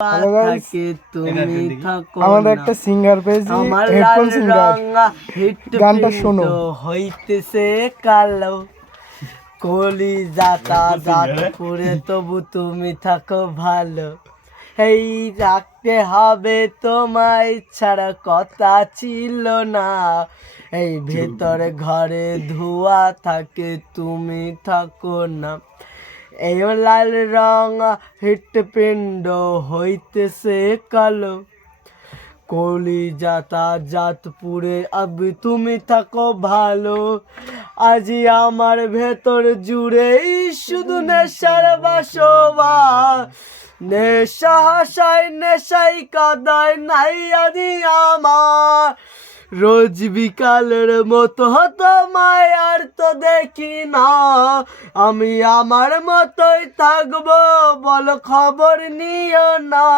Hello guys, থাকে তুমি থাকো আমাদের না। একটা সিঙ্গার পেয়েছি, আমার হেডফোন লাল সিঙ্গার। রঙা গানটা হৃৎপিণ্ড শোনো। হইতেছে কালো, কলি যাতায়াত করে তবু তুমি থাকো ভালো। এই রাখতে হবে তোমায় ছাড়া কথা ছিল না, এই ভেতর ঘরে ধোয়া থাকে তুমি থাকো না। এই লাল রং হৃৎপিণ্ড হইতেছে কালো, কলি যাতায়াত পুরে আবি তুমি থাকো ভালো। আজি আমার ভেতর জুড়েই শুধু নেশার বাসবাস, নেশা হাসায় নেশাই কাদায় নাই আদি আমার। রোজ বিকালের মতো তোমায় আর তো দেখি না, আমি আমার মতোই থাকবো, বলো খবর নিও না।